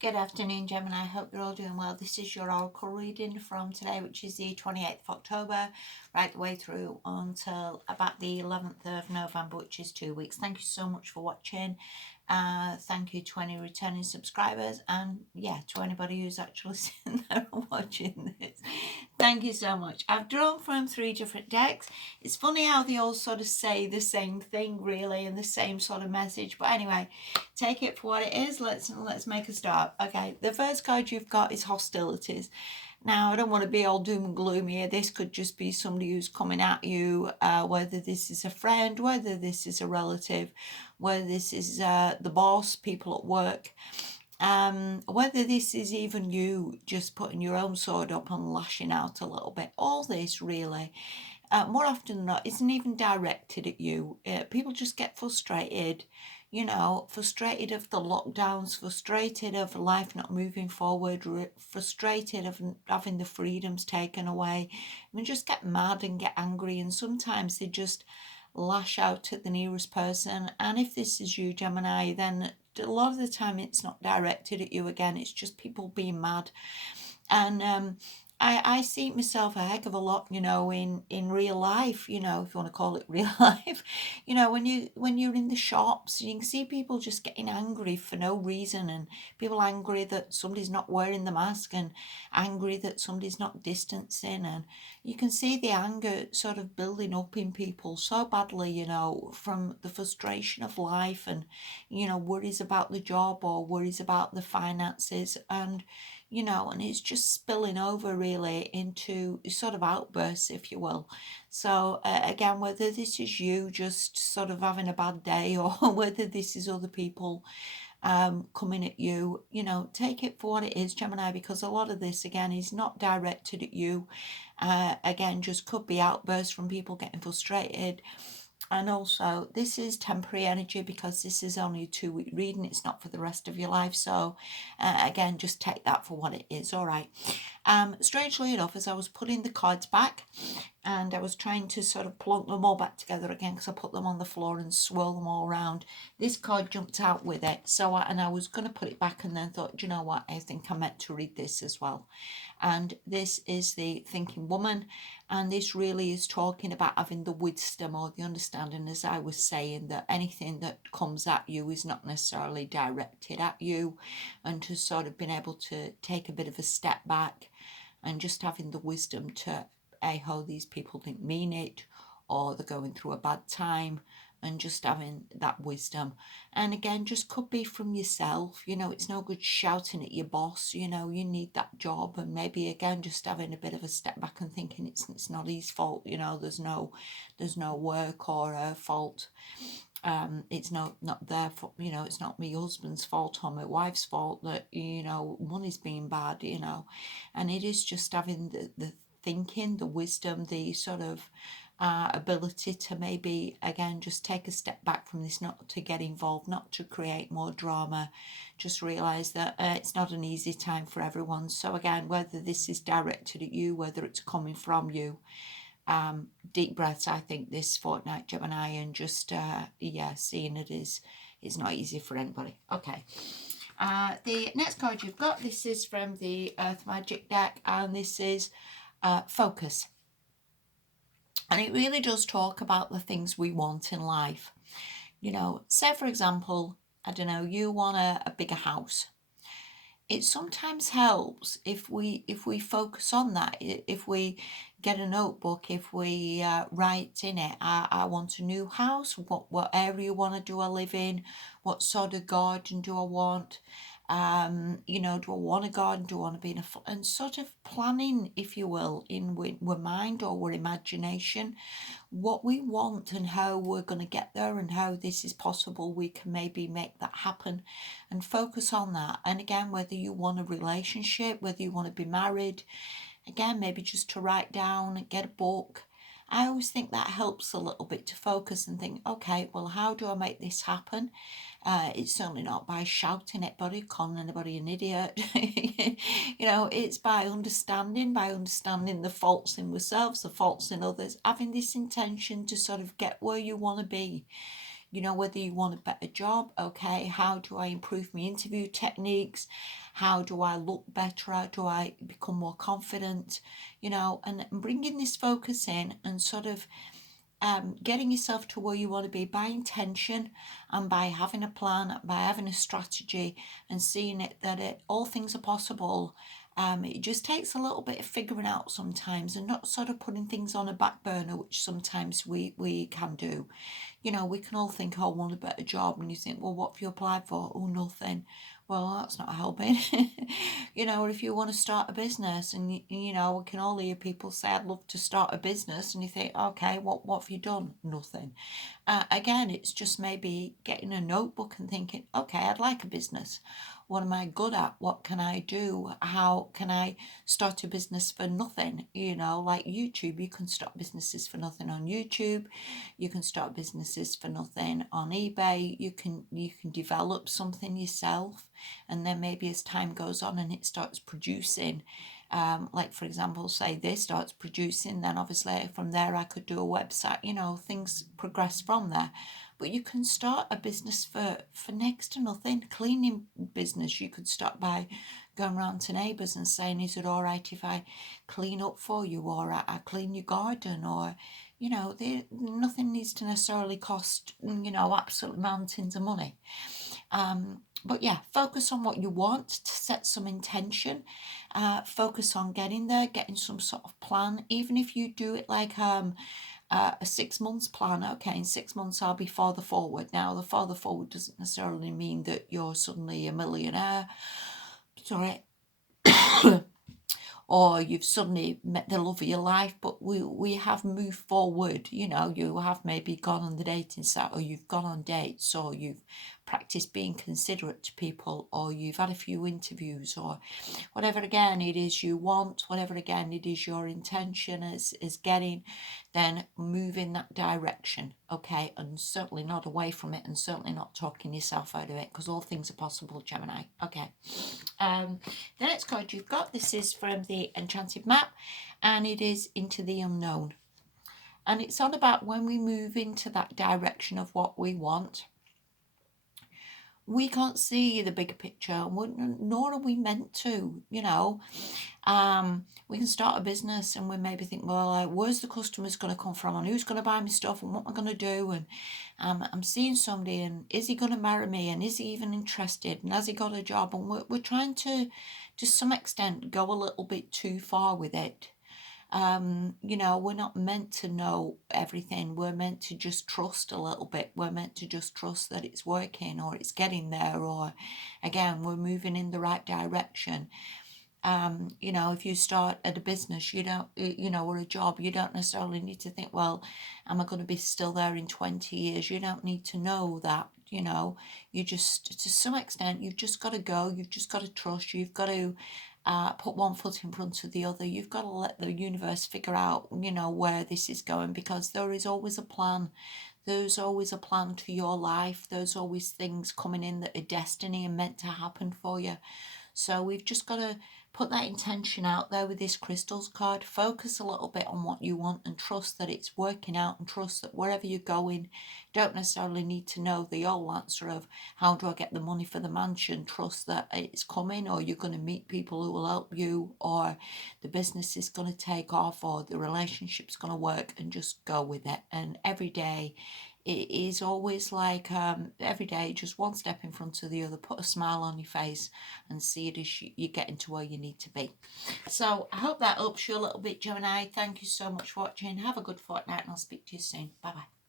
Good afternoon, Gemini. I hope you're all doing well. This is your oracle reading from today, which is the 28th of October, right the way through until about the 11th of November, which is 2 weeks. Thank you so much for watching. Thank you to any returning subscribers, and yeah, to anybody who's actually sitting there and watching this. Thank you so much. I've drawn from 3 different decks. It's funny how they all sort of say the same thing, really, and the same sort of message. But anyway, take it for what it is. Let's make a start. Okay, the first card you've got is hostilities. Now, I don't want to be all doom and gloomy here. This could just be somebody who's coming at you, whether this is a friend, whether this is a relative, whether this is the boss, people at work, whether this is even you just putting your own sword up and lashing out a little bit. All this really, more often than not, isn't even directed at you. People just get frustrated, frustrated of the lockdowns, frustrated of life not moving forward, frustrated of having the freedoms taken away. I mean, just get mad and get angry, and sometimes they just lash out at the nearest person. And if this is you, Gemini, then a lot of the time it's not directed at you again, it's just people being mad. And I see it myself a heck of a lot, in real life, if you want to call it real life. When you're in the shops, you can see people just getting angry for no reason, and people angry that somebody's not wearing the mask, and angry that somebody's not distancing, and you can see the anger sort of building up in people so badly, from the frustration of life, and worries about the job or worries about the finances, and it's just spilling over really into sort of outbursts, if you will. So, again, whether this is you just sort of having a bad day, or whether this is other people coming at you, take it for what it is, Gemini, because a lot of this, again, is not directed at you. Again, just could be outbursts from people getting frustrated. And also, this is temporary energy because this is only a 2 week reading. It's not for the rest of your life. So, again, just take that for what it is. All right. Strangely enough, as I was putting the cards back and I was trying to sort of plonk them all back together again because I put them on the floor and swirl them all around, this card jumped out with it. So, I was going to put it back and then thought, do you know what? I think I meant to read this as well. And this is the thinking woman, and this really is talking about having the wisdom or the understanding, as I was saying, that anything that comes at you is not necessarily directed at you, and to sort of being able to take a bit of a step back and just having the wisdom to, hey ho, these people didn't mean it, or they're going through a bad time, and just having that wisdom. And again, just could be from yourself. It's no good shouting at your boss. You need that job, and maybe again just having a bit of a step back and thinking it's not his fault. There's no work or a fault. It's not their fault. It's not my husband's fault or my wife's fault that money's being bad. And it is just having the thinking, the wisdom, the sort of ability to maybe again just take a step back from this, not to get involved, not to create more drama, just realize that it's not an easy time for everyone. So again, whether this is directed at you, whether it's coming from you, deep breaths, I think, this fortnight, Gemini, and just seeing it is not easy for anybody. Okay. The next card you've got, this is from the Earth Magic deck, and this is focus. And it really does talk about the things we want in life. Say for example, I don't know, you want a bigger house. It sometimes helps if we focus on that. If we get a notebook, if we write in it, I want a new house. What area want to do I live in? What sort of garden do I want? Do I want a garden? Do I want to be in and sort of planning, if you will, in with mind or with imagination, what we want and how we're going to get there and how this is possible. We can maybe make that happen and focus on that. And again, whether you want a relationship, whether you want to be married, again, maybe just to write down, get a book. I always think that helps a little bit to focus and think, okay, well, how do I make this happen? It's certainly not by shouting at anybody, calling anybody an idiot. It's by understanding the faults in ourselves, the faults in others, having this intention to sort of get where you want to be. you know, whether you want a better job, okay, how do I improve my interview techniques? How do I look better? How do I become more confident? You know, and bringing this focus in and sort of getting yourself to where you want to be by intention and by having a plan, by having a strategy and seeing it that all things are possible. It just takes a little bit of figuring out sometimes and not sort of putting things on a back burner, which sometimes we can do. You know, we can all think, oh, I want a better job. And you think, well, what have you applied for? Oh, nothing. Well, that's not helping. You know, or if you want to start a business and, you know, we can all hear people say, I'd love to start a business. And you think, okay, what have you done? Nothing. Again, it's just maybe getting a notebook and thinking, okay, I'd like a business. What am I good at? What can I do? How can I start a business for nothing? You know, like YouTube, you can start businesses for nothing on YouTube. You can start businesses for nothing on eBay. You can develop something yourself, and then maybe as time goes on and it starts producing, like for example, say this starts producing, then obviously from there I could do a website. You know, things progress from there. But you can start a business for next to nothing. Cleaning business, you could start by going around to neighbours and saying, is it all right if I clean up for you, or I clean your garden, or you know, nothing needs to necessarily cost, you know, absolute mountains of money. But yeah, focus on what you want to set some intention. Focus on getting there, getting some sort of plan. Even if you do it like a 6 months plan, okay, in 6 months I'll be farther forward. Now, the farther forward doesn't necessarily mean that you're suddenly a millionaire. Sorry. Or you've suddenly met the love of your life, but we have moved forward. You know, you have maybe gone on the dating site, or you've gone on dates, or you've practiced being considerate to people, or you've had a few interviews, or whatever again it is you want, whatever again it is your intention is getting, then move in that direction, okay, and certainly not away from it, and certainly not talking yourself out of it, because all things are possible, Gemini. Okay. The next card you've got, this is from the Enchanted Map, and it is Into the Unknown. And it's on about when we move into that direction of what we want, we can't see the bigger picture, nor are we meant to, you know. We can start a business and we maybe think, well, where's the customers going to come from, and who's going to buy me stuff, and what am I going to do, and I'm seeing somebody, and is he going to marry me, and is he even interested, and has he got a job, and we're trying to some extent go a little bit too far with it. You know, we're not meant to know everything. We're meant to just trust a little bit. We're meant to just trust that it's working, or it's getting there, or again, we're moving in the right direction. You know, if you start at a business, you don't, you know, or a job, you don't necessarily need to think, well, am I going to be still there in 20 years? You don't need to know that, you know. You just, to some extent, you've just got to go. You've just got to trust. You've got to put one foot in front of the other. You've got to let the universe figure out, you know, where this is going, because there is always a plan. There's always a plan to your life. There's always things coming in that are destiny and meant to happen for you. So we've just got to put that intention out there with this crystals card. Focus a little bit on what you want and trust that it's working out, and trust that wherever you're going, you don't necessarily need to know the whole answer of how do I get the money for the mansion. Trust that it's coming, or you're going to meet people who will help you, or the business is going to take off, or the relationship's going to work, and just go with it. And every day, it is always like every day, just one step in front of the other. Put a smile on your face and see it as you're getting to where you need to be. So I hope that helps you a little bit, Gemini. Thank you so much for watching. Have a good fortnight, and I'll speak to you soon. Bye bye.